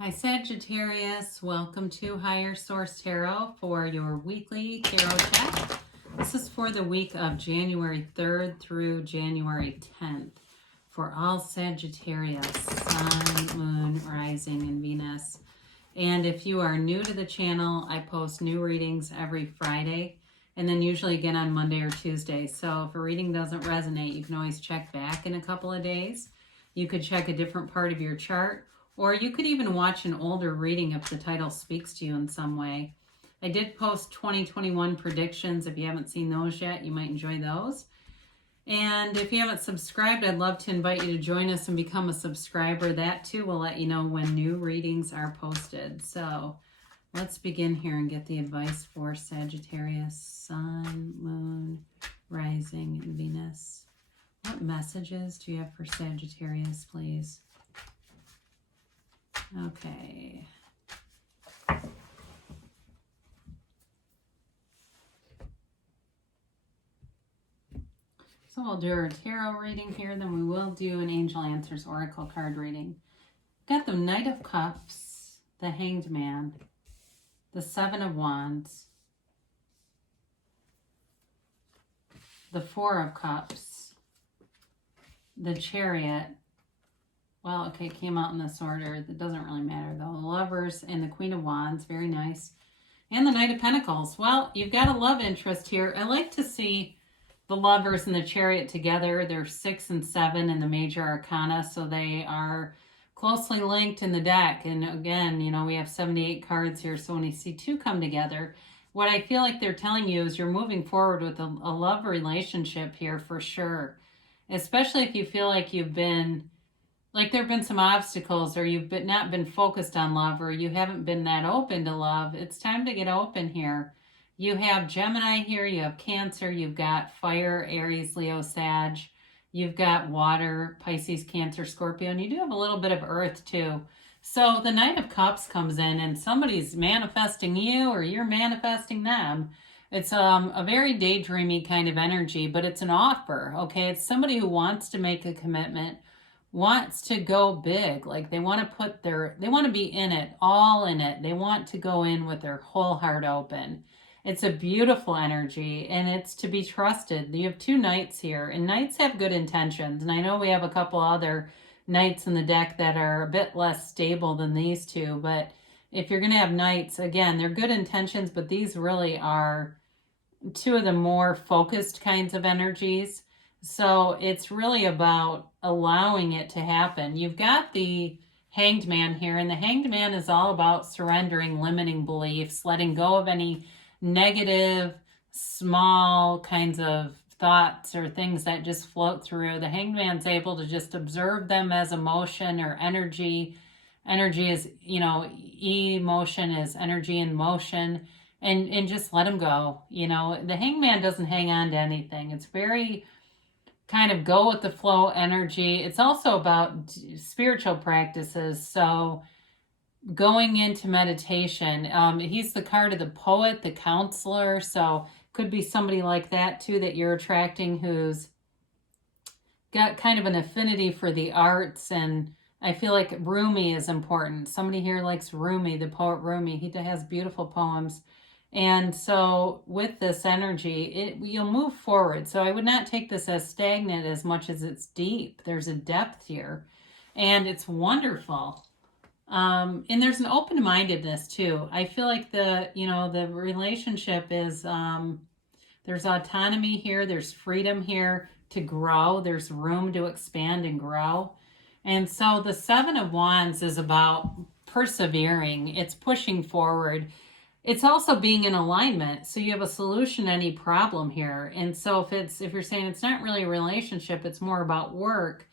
Hi Sagittarius, welcome to Higher Source Tarot for your weekly tarot check. This is for the week of January 3rd through January 10th for all Sagittarius, Sun, Moon, Rising, and Venus. And if you are new to the channel, I post new readings every Friday and then usually again on Monday or Tuesday. So if a reading doesn't resonate, you can always check back in a couple of days. You could check a different part of your chart, or you could even watch an older reading if the title speaks to you in some way. I did post 2021 predictions. If you haven't seen those yet, you might enjoy those. And if you haven't subscribed, I'd love to invite you to join us and become a subscriber. That too will let you know when new readings are posted. So let's begin here and get the advice for Sagittarius, Sun, Moon, Rising, and Venus. What messages do you have for Sagittarius, please? Okay. So we'll do our tarot reading here, then we will do an Angel Answers Oracle card reading. Got the Knight of Cups, the Hanged Man, the Seven of Wands, the Four of Cups, the Chariot. Well, okay, it came out in this order. It doesn't really matter, though. The Lovers and the Queen of Wands. Very nice. And the Knight of Pentacles. Well, you've got a love interest here. I like to see the Lovers and the Chariot together. They're 6 and 7 in the major arcana, so they are closely linked in the deck. And again, you know, we have 78 cards here, so when you see two come together, what I feel like they're telling you is you're moving forward with a love relationship here for sure. Especially if you feel like you've been... like there have been some obstacles, or you've not been focused on love, or you haven't been that open to love. It's time to get open here. You have Gemini here, you have Cancer, you've got Fire, Aries, Leo, Sag. You've got Water, Pisces, Cancer, Scorpio, and you do have a little bit of Earth too. So the Knight of Cups comes in and somebody's manifesting you or you're manifesting them. It's a very daydreamy kind of energy, but it's an offer, okay? It's somebody who wants to make a commitment, wants to go big. Like they want to be in it, all in it. They want to go in with their whole heart open. It's a beautiful energy and it's to be trusted. You have two Knights here, and Knights have good intentions. And I know we have a couple other Knights in the deck that are a bit less stable than these two, but if you're going to have Knights, again, they're good intentions, but these really are two of the more focused kinds of energies. So it's really about allowing it to happen. You've got the Hanged Man here, and the Hanged Man is all about surrendering limiting beliefs, letting go of any negative, small kinds of thoughts or things that just float through. The Hanged Man's able to just observe them as emotion or energy. Energy is, you know, emotion is energy in motion, and just let them go. You know, the Hanged Man doesn't hang on to anything. It's very kind of go with the flow energy. It's also about spiritual practices. So going into meditation, he's the card of the poet, the counselor. So could be somebody like that too that you're attracting, who's got kind of an affinity for the arts. And I feel like Rumi is important. Somebody here likes Rumi, the poet Rumi. He has beautiful poems. And so with this energy, you'll move forward. So I would not take this as stagnant as much as it's deep. There's a depth here, and it's wonderful. And there's an open-mindedness too. I feel like the relationship is, there's autonomy here. There's freedom here to grow. There's room to expand and grow. And so the Seven of Wands is about persevering. It's pushing forward. It's also being in alignment. So you have a solution to any problem here. And so if you're saying it's not really a relationship, it's more about work,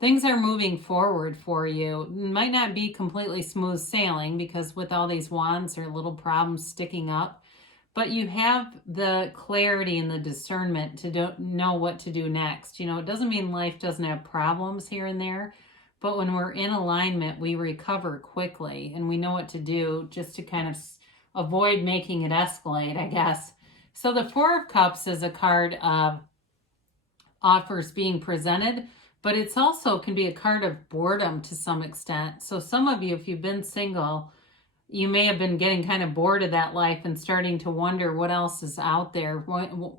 things are moving forward for you. It might not be completely smooth sailing, because with all these wands, there are little problems sticking up. But you have the clarity and the discernment to know what to do next. You know, it doesn't mean life doesn't have problems here and there, but when we're in alignment, we recover quickly and we know what to do just to kind of avoid making it escalate, I guess. So the Four of Cups is a card of offers being presented, but it's also can be a card of boredom to some extent. So some of you, if you've been single, you may have been getting kind of bored of that life and starting to wonder what else is out there,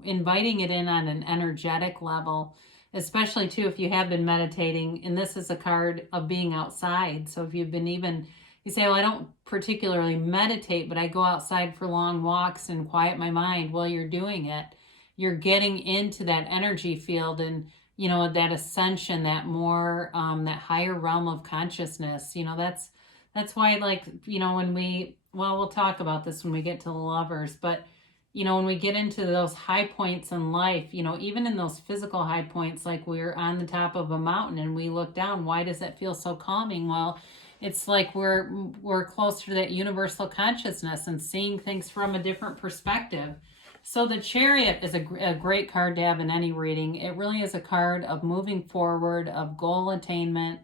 inviting it in on an energetic level, especially too if you have been meditating. And this is a card of being outside. So if you've been even, you say, well, I don't particularly meditate, but I go outside for long walks and quiet my mind. Well, you're doing it. You're getting into that energy field and, you know, that ascension, that more, that higher realm of consciousness. You know, that's why, like, you know, when we'll talk about this when we get to the Lovers, but, you know, when we get into those high points in life, you know, even in those physical high points, like we're on the top of a mountain and we look down, why does that feel so calming? Well, it's like we're closer to that universal consciousness and seeing things from a different perspective. So the Chariot is a great card to have in any reading. It really is a card of moving forward, of goal attainment,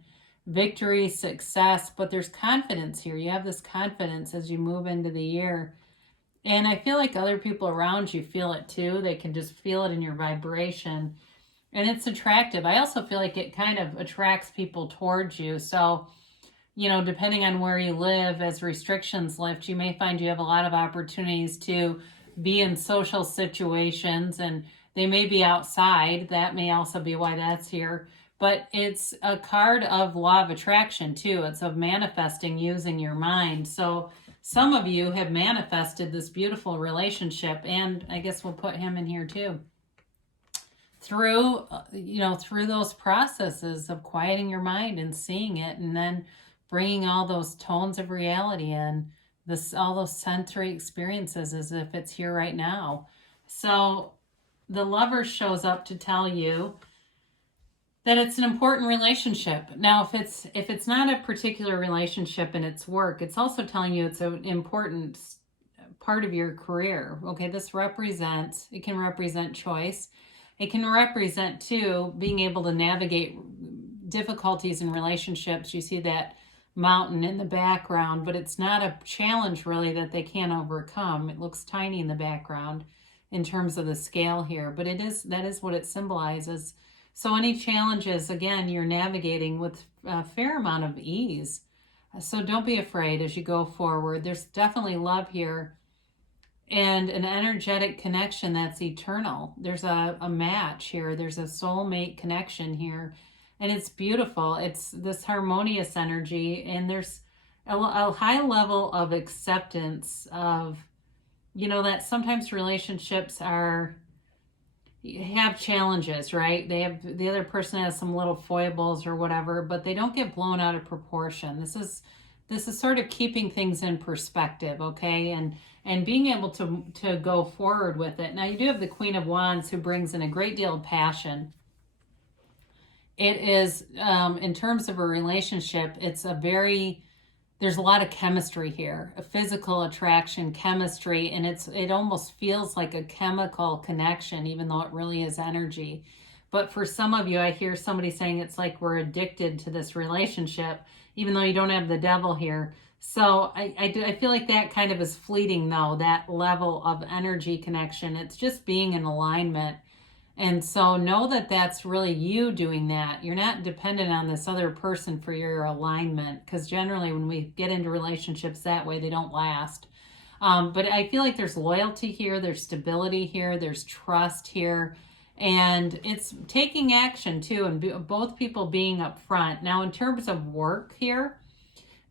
victory, success, but there's confidence here. You have this confidence as you move into the year. And I feel like other people around you feel it too. They can just feel it in your vibration. And it's attractive. I also feel like it kind of attracts people towards you. So, you know, depending on where you live, as restrictions lift, you may find you have a lot of opportunities to be in social situations, and they may be outside. That may also be why that's here. But it's a card of law of attraction too. It's of manifesting using your mind. So some of you have manifested this beautiful relationship, and I guess we'll put him in here too. Through, you know, through those processes of quieting your mind and seeing it, and then bringing all those tones of reality in, all those sensory experiences as if it's here right now. So the Lover shows up to tell you that it's an important relationship. Now, if it's not a particular relationship and it's work, it's also telling you it's an important part of your career. Okay, this it can represent choice. It can represent too being able to navigate difficulties in relationships. You see that mountain in the background, but it's not a challenge really that they can't overcome. It looks tiny in the background in terms of the scale here, but that is what it symbolizes. So any challenges, again, you're navigating with a fair amount of ease. So don't be afraid as you go forward. There's definitely love here and an energetic connection that's eternal. There's a match here. There's a soulmate connection here. And it's beautiful. It's this harmonious energy, and there's a high level of acceptance of, you know, that sometimes relationships have challenges, right? The other person has some little foibles or whatever, but they don't get blown out of proportion. This is sort of keeping things in perspective, okay? And being able to go forward with it. Now you do have the Queen of Wands, who brings in a great deal of passion. It is, in terms of a relationship, there's a lot of chemistry here, a physical attraction, chemistry, and it almost feels like a chemical connection, even though it really is energy. But for some of you, I hear somebody saying it's like we're addicted to this relationship, even though you don't have the devil here. So I feel like that kind of is fleeting, though, that level of energy connection. It's just being in alignment. And so know that that's really you doing that. You're not dependent on this other person for your alignment, because generally when we get into relationships that way, they don't last. But I feel like there's loyalty here, there's stability here, there's trust here, and it's taking action too, and both people being upfront. Now, in terms of work here,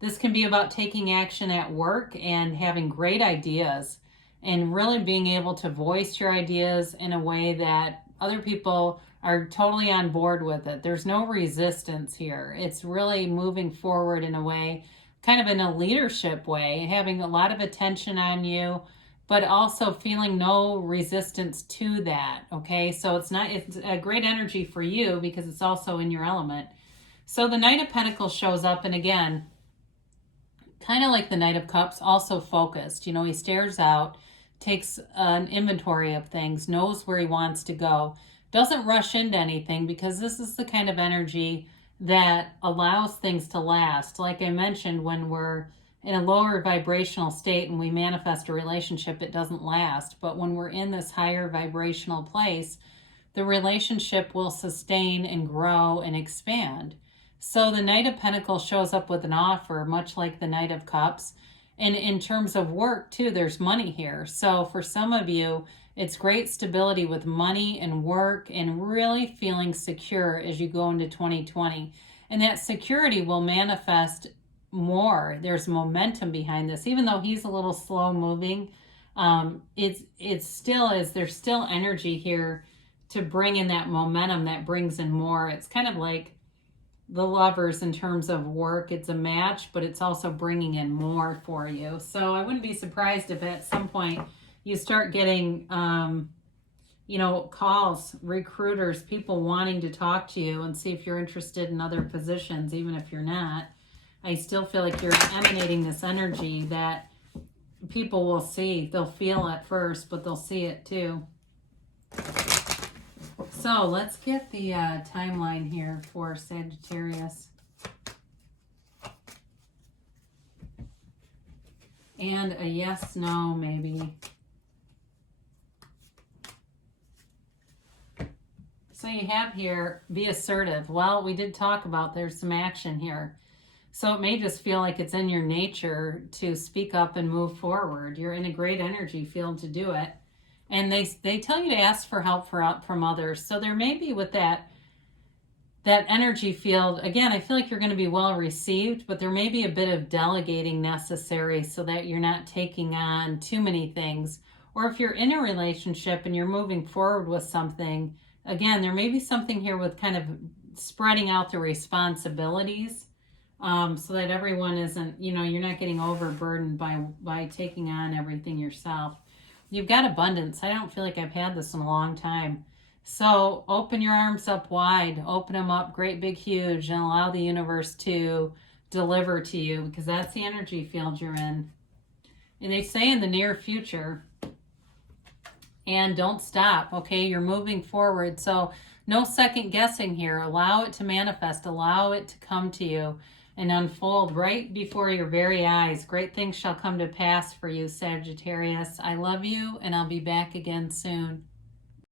this can be about taking action at work and having great ideas and really being able to voice your ideas in a way that other people are totally on board with it. There's no resistance here. It's really moving forward in a way, kind of in a leadership way, having a lot of attention on you, but also feeling no resistance to that, okay? So it's a great energy for you because it's also in your element. So the Knight of Pentacles shows up, and again, kind of like the Knight of Cups, also focused. You know, he stares out, takes an inventory of things, knows where he wants to go, doesn't rush into anything, because this is the kind of energy that allows things to last. Like I mentioned, when we're in a lower vibrational state and we manifest a relationship, it doesn't last. But when we're in this higher vibrational place, the relationship will sustain and grow and expand. So the Knight of Pentacles shows up with an offer, much like the Knight of Cups. And in terms of work, too, there's money here. So for some of you, it's great stability with money and work and really feeling secure as you go into 2020. And that security will manifest more. There's momentum behind this. Even though he's a little slow moving, it's still is, there's still energy here to bring in that momentum that brings in more. It's kind of like the Lovers in terms of work. It's a match, but it's also bringing in more for you. So I wouldn't be surprised if at some point you start getting, calls, recruiters, people wanting to talk to you and see if you're interested in other positions, even if you're not. I still feel like you're emanating this energy that people will see. They'll feel it first, but they'll see it too. So let's get the timeline here for Sagittarius. And a yes, no, maybe. So you have here, be assertive. Well, we did talk about there's some action here. So it may just feel like it's in your nature to speak up and move forward. You're in a great energy field to do it. And they tell you to ask for help from others. So there may be with that energy field, again, I feel like you're going to be well received, but there may be a bit of delegating necessary so that you're not taking on too many things. Or if you're in a relationship and you're moving forward with something, again, there may be something here with kind of spreading out the responsibilities so that everyone isn't, you're not getting overburdened by taking on everything yourself. You've got abundance. I don't feel like I've had this in a long time. So open your arms up wide, open them up great, big, huge, and allow the universe to deliver to you, because that's the energy field you're in. And they say in the near future, and don't stop, okay? You're moving forward. So no second guessing here. Allow it to manifest. Allow it to come to you and unfold right before your very eyes. Great things shall come to pass for you, Sagittarius. I love you, and I'll be back again soon.